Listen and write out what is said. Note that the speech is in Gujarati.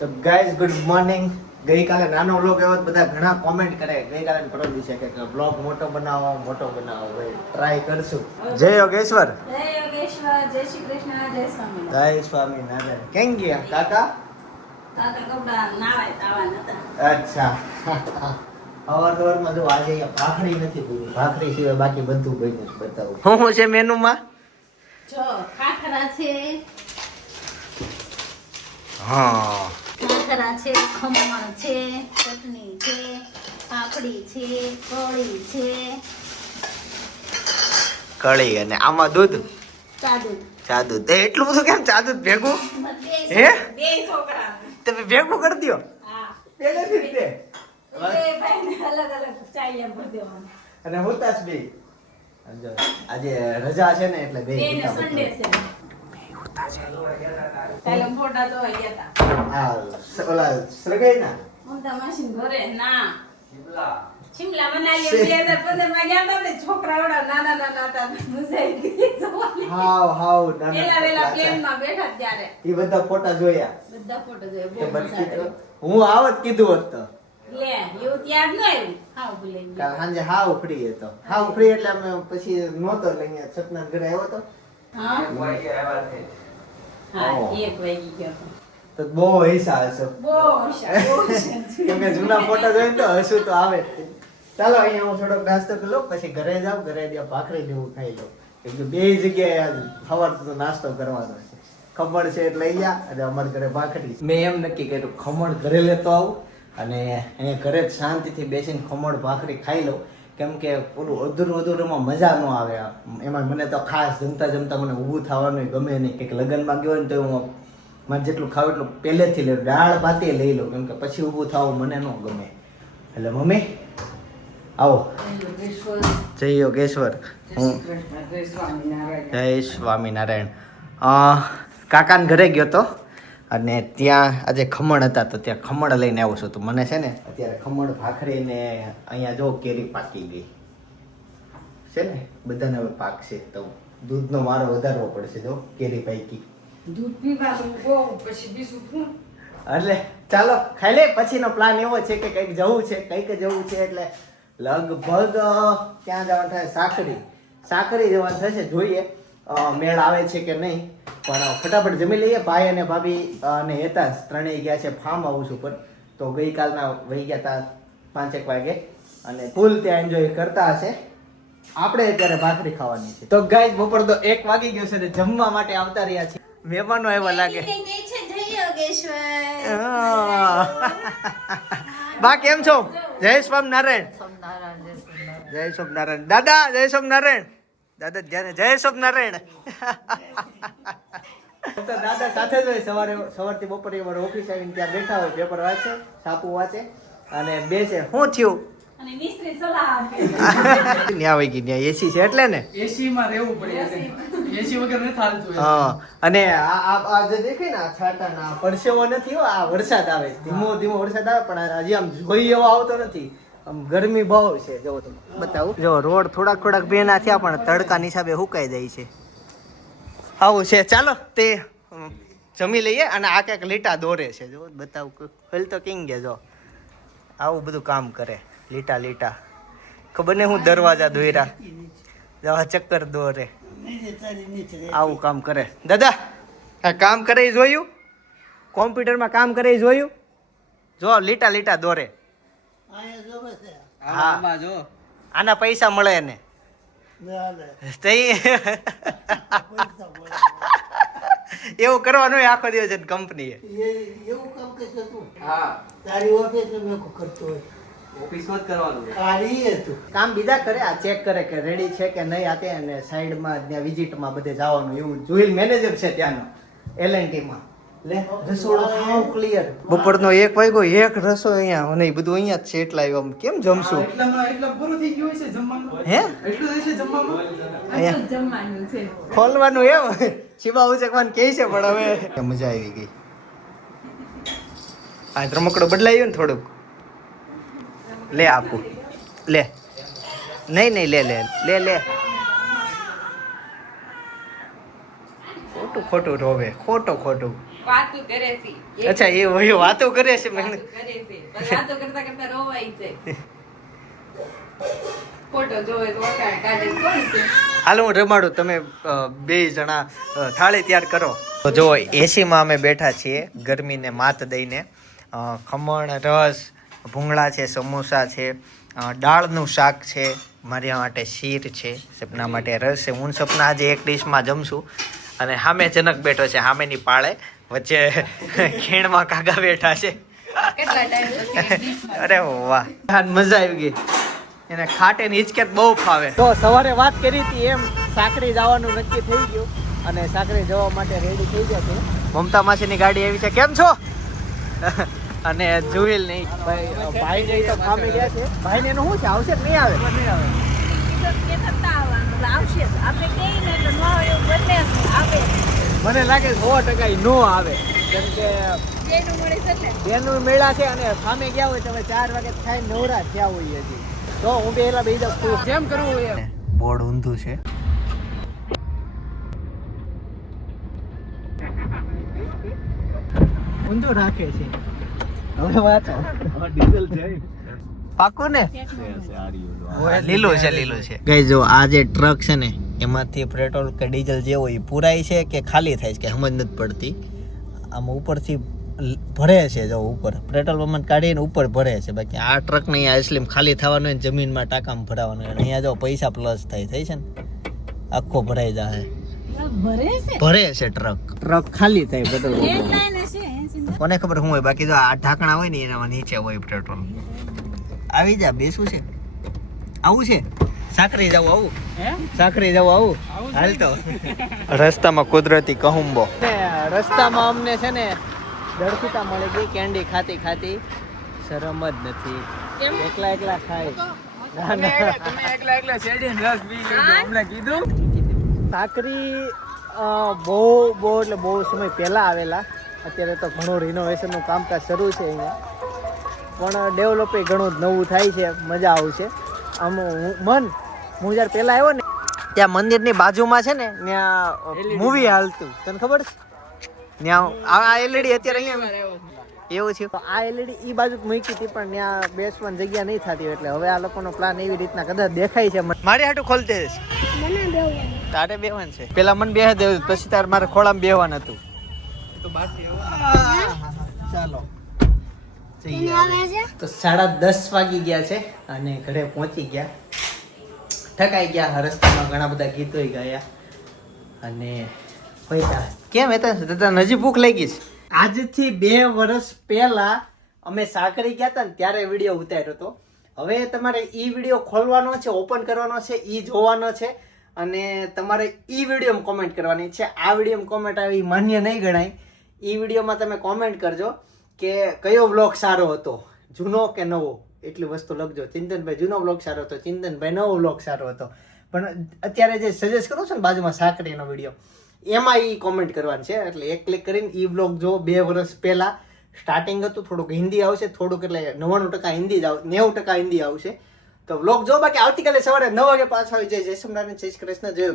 તો ગાઈઝ ગુડ મોર્નિંગ ગઈકાલે નાનો વ્લોગ એવો બધા ઘણા કોમેન્ટ કરે. ગઈકાલે પરમ દિવસે કે વ્લોગ મોટો બનાવો મોટો બનાવો. ભાઈ ટ્રાય કરશું. જય યોગેશ્વર. જય યોગેશ્વર જય શ્રી કૃષ્ણ જય સ્વામી. જય સ્વામી નારાયણ કેમ ગયા? કાકા? તાતા કપડા નાવાય તાવા નતા. અચ્છા. અવાર સવારમાં જો આજે અહીંયા ભાખરી નથી બની ભાખરી સિવાય બાકી બધું બન્યું બતાવું. શું શું છે મેનુમાં? જો ખાખરા છે. હા. ખાખરા છે ખમણ છે ચટણી છે પાપડી છે કળી છે. કળી અને આમાં દૂધ? સાદુ ચા દૂધ એટલું બધું કેમ ચા દૂધ ભેગું? હે? બે છોકરા. તમે ભેગું કરી દો હા. પહેલેથી જ તે. બે ભાઈને અલગ અલગ ચાલ્યા ભરદેવાનું અને હોતાસ બે. આજે રજા છે ને એટલે બે સન્ડે છે. કાલે ફોટા જોવા ગયા હતા આ સ- ઓલા સરગાઈના? મોટા માસી ઘરે ના. શિમલા. શિમલા મનાલી બે હજાર પંદરમાં ગયા હતા ને છોકરાઓડા નાના નાના હતા મજા ગઈ હાવ હાવ નાના વેલા વેલા પ્લેનમાં બેઠા ત્યારે. ઈ બધા ફોટા જોયા. બધા ફોટો જોયા બહુ બરકી મજા તો આવી. હું આવત કીધું હોત તો. લે એવું યાદ ન આવ્યું. હાવ ભૂલી ગઈ. કાલ સાંજે હાવ ફ્રી હતો. હાવ ફ્રી એટલે અમે પછી નહોતો એટલે અહીંયા ઘરે આવ્યો તો. હા? તો બહુ હૈસા હશો. કેમ કે જૂના ફોટા જોઈને તો હસું તો આવે જ. ચાલો અહીંયા હું થોડોક નાસ્તો કરી લઉં પછી ઘરે જાઉં ઘરે ત્યાં ભાખરી જેવું ખાઈ લઉં. કેમ કે બે જગ્યાએ આજ સવાર તો નાસ્તો કરવાનો છે. ખમણ છે એટલે અહીંયા જા અને અમારે ઘરે ભાખરી મેં એમ નક્કી કર્યું ખમણ ઘરે લેતો આવું અને અહીંયા ઘરે જ શાંતિથી બેસીને ખમણ ભાખરી ખાઈ લઉં. કેમ કે પેલું અધૂરું અધૂરુંમાં મજા ન આવે એમાં મને તો ખાસ જમતા જમતા મને ઊભું થવાનું ગમે નહીં. કંઈક લગ્નમાં ગયો ને તો હું મારે જેટલું ખાવ એટલું પહેલેથી લઈ લઉં. દાળ ભાતે લઈ લઉં. કેમ કે પછી ઊભું થવું મને ન ગમે. એટલે મમ્મી? આવો. જય યોગેશ્વર હું જય સ્વામિનારાયણ. કાકાને ઘરે ગયો તો? અને ત્યાં આજે ખમણ હતા તો ત્યાં ખમણ લઈને આવું છું. તો મને છે ને અત્યારે ખમણ ભાખરી ને અહીંયા જો કેરી પાકી ગઈ. છે ને? બધાને હવે પાકશે તો દૂધનો મારો વધારવો પડશે જો કેરી પાકી. દૂધ પછી બીજું એટલે ચાલો ખાઈ લે. પછીનો પ્લાન એવો છે કે કંઈક જવું છે કંઈક જવું છે એટલે લગભગ ક્યાં જવાનું થાય. સાખરી સાખરી જવાનું થશે જોઈએ. મેળ આવે છે કે નહીં? પણ ફટાફટ જમી લઈએ. ભાઈ અને ભાભી અને હેતાશ ત્રણેય ગયા છે ફાર્મ હાઉસ ઉપર. તો ગઈકાલના વહી ગયા હતા પાંચેક વાગે. અને ફૂલ ત્યાં એન્જોય કરતા હશે. આપણે અત્યારે ભાખરી ખાવાની છે. તો ગાય બપોર તો એક વાગી ગયો છે ને જમવા માટે આવતા રહ્યા છે મહેમાનો એવા લાગે. બા કેમ છો? જય સ્વામિનારાયણ. જય સ્વામિનારાયણ. દાદા જય સ્વામિનારાયણ. દાદા ધ્યાને જય સ્વામિનારાયણ તો દાદા સાથે જ હોય સવારે સવારથી બપોરે અમારે ઓફિસ આવીને ત્યાં બેઠા હોય પેપર વાંચે છાપું વાંચે અને બેસે શું થયું? એસી છે એટલે ને? એસી માં રહેવું પડે એસી વગર નથી હાલતું હા અને આ આ જે દેખાય ને આ છાટા ના પરસેવો નથી હો આ વરસાદ આવે ધીમો ધીમો વરસાદ આવે પણ આ હજી આમ જોઈ એવો આવતો નથી. આમ ગરમી બહુ છે, જો તમે બતાવું. જો, રોડ થોડાક થોડાક ભેના થયા, પણ તડકા હિસાબે હુકાઈ જાય છે. આવું છે. ચાલો, તે જમી લઈએ અને આ ક્યાંક લીટા દોરે છે. જો, બતાવું હલ તો કિંગ ગયા? જો, આવું બધું કામ કરે. લીટા લીટા. ખબર ને હું દરવાજા દોર્યા જવા ચક્કર દોરે. આવું કામ કરે. દાદા, આ કામ કરે જોયું? કોમ્પ્યુટરમાં કામ કરે જોયું? જો, લીટા લીટા દોરે. હા. આમાં જો. આના પૈસા મળે એને. એવું કરવાનું હોય આખો દિવસ કંપનીએ. એવું કામ હા. તારી ઓફિસ કરતો હોય. ઓફિસમાં જ કરવાનું તારી એ તું. કામ બીજા કરે આ ચેક કરે કે રેડી છે કે નહીં આતે અને સાઈડમાં ત્યાં વિઝિટમાં બધે જવાનું એવું. જોઈલ મેનેજર છે ત્યાંનો એલએનટીમાં લે રસોડું બપોરનો એક વાગ્યો એક રસો અહીંયા અને એ બધું અહીંયા જ છે એટલા આવ્યો આમ. કેમ જમશું? એટલામાં એટલા પૂરું થઈ ગયું છે જમવાનું. હે? એટલું થઈ છે જમવામાં અહીંયા ખોલવાનું એમ? શિબા ઉચકવાનું કે છે પણ હવે. મજા આવી ગઈ. આ રમકડો બદલાયો ને થોડુંક. લે આપું. લે. નહીં નહીં લે લે. લે લે. ખોટું રોવે ખોટું ખોટું. વાતું કરે છે. અચ્છા એ વહી વાતો કરે છે મેં કરે છે. વાતો કરતા કરતા રોવાય છે ફોટો જોવે તો કાઢે. કોણ છે? હાલ હું રમાડું. તમે બે જણા થાળી તૈયાર કરો. તો જો એસીમાં અમે બેઠા છીએ ગરમીને માત દઈને. ખમણ રસ ભૂંગળા છે સમોસા છે દાળનું શાક છે મારી માટે શીર છે સપના માટે રસ છે. હું સપના આજે એક ડીશમાં જમશું. અને સામે જનક બેઠો છે સામેની પાળે વચ્ચે ખીણમાં કાકા બેઠા છે. અરે વાહ. મજા આવી ગઈ. એને ખાટે ની હિચકેત બહુ ફાવે. તો સવારે વાત કરી હતી એમ સાકરી જવાનું નક્કી થઈ ગયું અને સાકરી જવા માટે રેડી થઈ ગયા છે. મમતા માસીની ગાડી આવી છે. કેમ છો? અને જુવેલ નહીં ભાઈ ભાઈ તો કામે ગયા છે. ભાઈ ને એનું શું છે? આવશે કે નહીં આવે? નહીં આવે. મને લાગે સો ટકા નો આવે. કેમ કે બેનું મેળા છે અને સામે ગયા હોય તમે ચાર વાગે થાય નવરા થયા હોય હજી. તો હું પેલા બે જાઉં. જેમ કરવું હોય એમ. બોર્ડ ઊંધું છે. ઊંધું રાખે છે. હવે વાંચો. ડીઝલ છે પાકું ને લીલું છે લીલું છે. ગઈ જો આ જે ટ્રક છે ને એમાંથી પેટ્રોલ કે ડીઝલ જે હોય એ પુરાય છે કે ખાલી થાય છે કે સમજ નથી પડતી. આમ ઉપરથી ભરે છે જો ઉપર. પેટ્રોલ પંપ કાઢીને ઉપર ભરે છે. બાકી આ ટ્રક ને અહીંયા ખાલી થવાનું હોય ને જમીનમાં ટાંકામાં ભરાવાનું હોય. અહીંયા જો પૈસા પ્લસ થાય થઈ છે ને? આખો ભરાઈ જાય ભરે છે? ટ્રક ટ્રક ખાલી થાય પેટ્રોલ કોને ખબર શું હોય? બાકી જો આ ઢાંકણા હોય ને એના નીચે હોય પેટ્રોલ આવી જા બેસવું છે. આવું છે? સાકરી જાવ આવું? સાકરી જાવ આવું? હાલ તો. રસ્તામાં કુદરતી કહુંબો. રસ્તામાં અમને છે ને દળફીતા મળી ગઈ કેન્ડી ખાતી ખાતી. શરમ જ નથી. એકલા એકલા ખાય. સાકરી બહુ બહુ એટલે બહુ સમય પહેલાં આવેલા. અત્યારે તો ઘણું રિનોવેશનનું કામકાજ શરૂ છે અહીંયા. પણ ડેવલપ ઘણું જ નવું થાય છે મજા આવશે આમ હું- મન હું જ્યારે પહેલાં આવ્યો ને ત્યાં મંદિરની બાજુમાં છે ને ત્યાં મૂવી હાલતું. તને ખબર છે? ત્યાં આ એલઈડી અત્યારે અહીંયા એવું છે. તો આ એલઈડી ઈ બાજુ મૂકી હતી પણ ત્યાં બેસવાની જગ્યા નહીં થતી એટલે હવે આ લોકોનો પ્લાન એવી રીતના કદાચ દેખાય છે. મારી હાટું ખોલતે તારે બેવાનું છે. પેલા મને બેહ દેવું પછી તારે મારે ખોળામાં બેવાન હતું. તો તો સાડા દસ વાગી ગયા છે અને ઘરે પહોંચી ગયા. થકાઈ ગયા રસ્તામાં ઘણા બધા ગીતો ગાયા અને પૈસા કેમ હતા દાદા નજીક ભૂખ લાગી છે. આજથી બે વર્ષ પહેલા અમે સાકરી ગયા હતા ને ત્યારે વીડિયો ઉતાર્યો હતો. હવે તમારે એ વીડિયો ખોલવાનો છે ઓપન કરવાનો છે એ જોવાનો છે અને તમારે ઈ વિડીયોમાં કોમેન્ટ કરવાની છે. આ વિડીયોમાં કોમેન્ટ આવી માન્ય નહીં ગણાય. ઈ વિડીયોમાં તમે કોમેન્ટ કરજો. કે કયો વ્લોગ સારો હતો? જૂનો કે નવો? એટલી વસ્તુ લખજો. ચિંતનભાઈ, જૂનો વ્લોગ સારો હતો. ચિંતનભાઈ, નવો વ્લોગ સારો હતો. પણ અત્યારે જે સજેસ્ટ કરો છો ને બાજુમાં સાંકળીનો વીડિયો એમાં એ કોમેન્ટ કરવાની છે. એટલે એક ક્લિક કરીને ઈ બ્લોગ જો બે વર્ષ પહેલાં સ્ટાર્ટિંગ હતું, થોડુંક હિન્દી આવશે, થોડુંક એટલે નવ્વાણું ટકા હિન્દી જ આવ, નેવું ટકા હિન્દી આવશે. તો બ્લોગ જો બાકી આવતીકાલે સવારે નવ વાગે પાછા આવી જાય. જય સોમનાથ જય કૃષ્ણ, જય